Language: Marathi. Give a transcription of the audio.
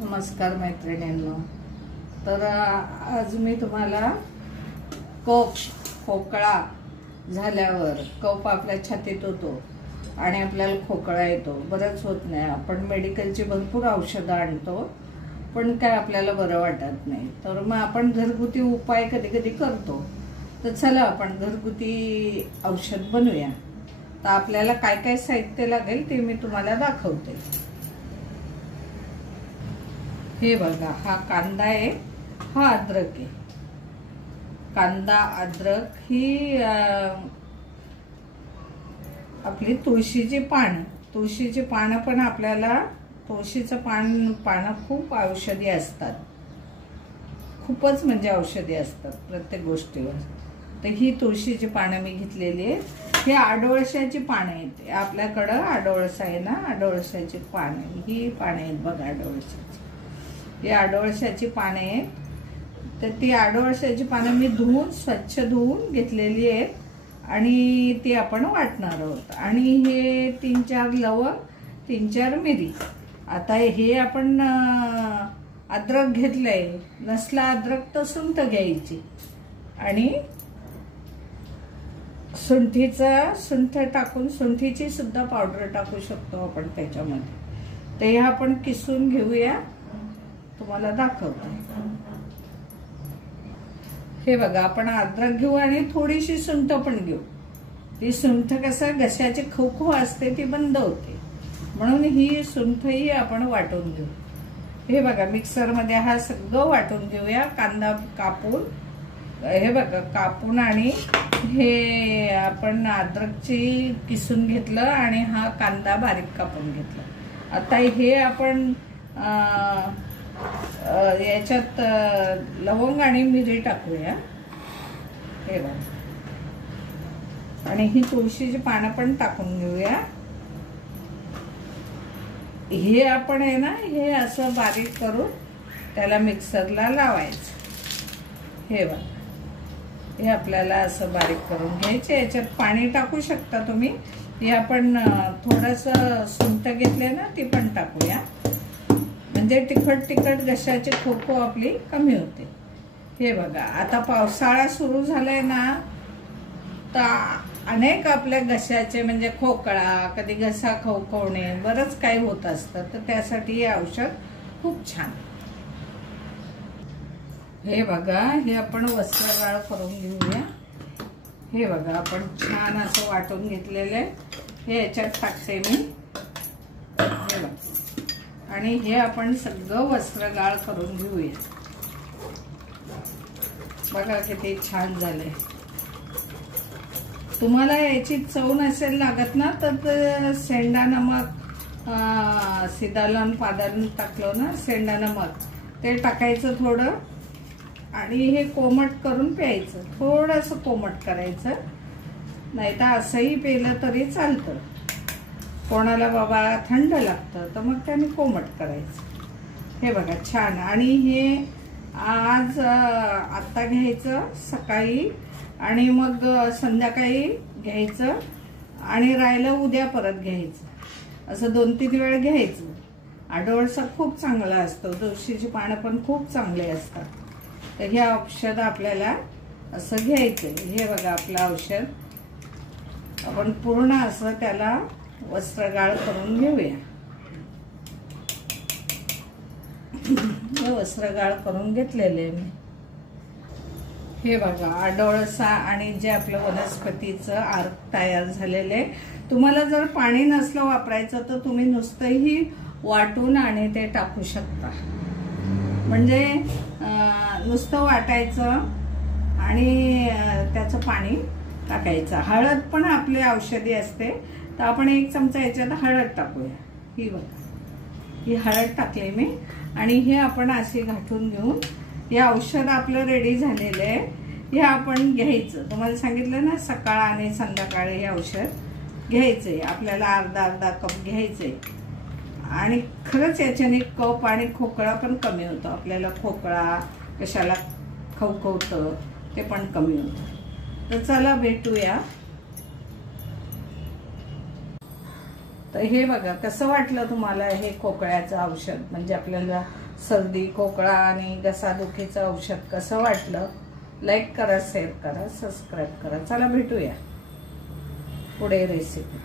नमस्कार मैत्रिणींनो। तर आज मी तुम्हाला खोकळा झाल्यावर कफ आपल्या छातीत होतो आणि आपल्याला खोकळा येतो, बरंच होत नाही। आपण मेडिकलची भरपूर औषधं आणतो पण काय आपल्याला बरं वाटत नाही, तर मग आपण घरगुती उपाय कधी कधी करतो। तर चला आपण घरगुती औषध बनवूया। तर आपल्याला काय काय साहित्य लागेल ते मी तुम्हाला दाखवते। हे बघा, हा कांदा आहे, हा अद्रक आहे। कांदा अद्रक ही आपली तुळशीची पानं पण आपल्याला तुळशीचं पानं खूप औषधी असतात, खूपच म्हणजे औषधी असतात प्रत्येक गोष्टीवर। तर ही तुळशीची पानं मी घेतलेली आहे। ही आडोळशाची पानं आहेत, आपल्याकडं आडोळसा आहे ना, आडोळशाची पानं, ही पानं आहेत बघा आडोळशाची। ही आडोळशाची पाने आहेत, तर ती आडोळशाची पानं मी स्वच्छ धुवून घेतलेली आहेत आणि ती आपण वाटणार आहोत। आणि हे 3-4 लवंग, 3-4 मिरी। आता हे आपण अद्रक घेतलंय, नसला अद्रक तर सुंठ घ्यायची आणि सुंठ टाकून सुंठीची सुद्धा पावडर टाकू शकतो आपण त्याच्यामध्ये। ते आपण किसून घेऊया, तुम्हाला दाखवते। हे बघा, आपण अद्रक घेऊ आणि थोडीशी सुंठ पण घेऊ। ती सुंठ कसं घशाची खवखव असते ती बंद होते, म्हणून ही सुंठही आपण वाटून घेऊ। हे बघा, मिक्सर मध्ये हा सगळं वाटून घेऊया। कांदा कापून, हे बघा कापून, आणि हे आपण अद्रकची किसून घेतलं आणि हा कांदा बारीक कापून घेतला। आता हे आपण याच्यात लवंग आणि मिरी टाकूया। हे बघा, आणि ही तुळशीची पानं पण टाकून घेऊया। हे आपण आहे ना, हे असं बारीक करून त्याला मिक्सरला लावायचं। हे बघा, हे आपल्याला असं बारीक करून घ्यायचे। याच्यात पाणी टाकू शकता तुम्ही। हे आपण थोडंसं सुंठ घेतले ना, ती पण टाकूया, म्हणजे तिखट घशाची खवखव आपली कमी होते। हे बघा, आता पावसाळा सुरू झालाय ना, तर अनेक आपल्या घशाचे म्हणजे खोकळा, कधी घसा खवखवणे, बरंच काही होत असतं, तर त्यासाठी हे औषध खूप छान। हे बघा, हे आपण वस्त्रगाळ करून घेऊया। हे बघा, आपण छान असं वाटून घेतलेलं आहे, हे याच्यात टाकते मी। हे बघा, आणि हे आपण सगळं वस्त्रगाळ करून घेऊया। बघा किती छान झालंय। तुम्हाला याची चव नसेल लागत ना, तर सेंधा नमक, सिदालन पादालन टाकलं ना, सेंधा नमक ते टाकायचं थोडं, आणि हे कोमट करून प्यायचं। थोडंसं कोमट करायचं, नाही तर असंही पेलं तरी चालतं। कोणाला बाबा थंड लागतं तर मग त्याने कोमट करायचं। हे बघा छान। आणि हे आज आत्ता घ्यायचं सकाळी, आणि मग संध्याकाळी घ्यायचं, आणि राहिलं उद्या परत घ्यायचं। असं 2-3 वेळा घ्यायचं। आडोळसा खूप चांगला असतो, तुळशीची पानं पण खूप चांगले असतात। तर हे औषध आपल्याला असं घ्यायचंय। हे बघा, आपलं औषध आपण पूर्ण असं त्याला वस्त्रगाळ करून घेऊया। हे वस्त्रगाळ करून घेतलेले मी। हे बघा, आडोळसा आणि जे आपलं वनस्पतीचं अर्क तयार झालेले। तुम्हाला जर पाणी नसलं वापरायचं तर तुम्ही नुसतंही वाटून आणि ते टाकू शकता, म्हणजे नुसतं वाटायचं आणि त्याचं पाणी टाकायचं। हळद पण आपली औषधी असते, तर आपण 1 चमचा याच्यात हळद टाकूया। ही बघा, ही हळद टाकली मी, आणि हे आपण अशी घाटून घेऊन, हे औषध आपलं रेडी झालेलं आहे। हे आपण घ्यायचं, तुम्हाला सांगितलं ना, सकाळ आणि संध्याकाळी हे औषध घ्यायचंय आपल्याला। अर्धा कप घ्यायचंय, आणि खरंच याच्याने कफ आणि खोकळा पण कमी होतो। आपल्याला खोकळा, कशाला खवखवतं ते पण कमी होतं। तर चला भेटूया। तर हे बघा कसं वाटलं तुम्हाला हे खोकळ्याचं औषध, म्हणजे आपल्याला सर्दी खोकळा आणि घसादुखीचं औषध कसं वाटलं? लाईक करा, शेअर करा, सबस्क्राईब करा. चला भेटूया पुढे रेसिपी.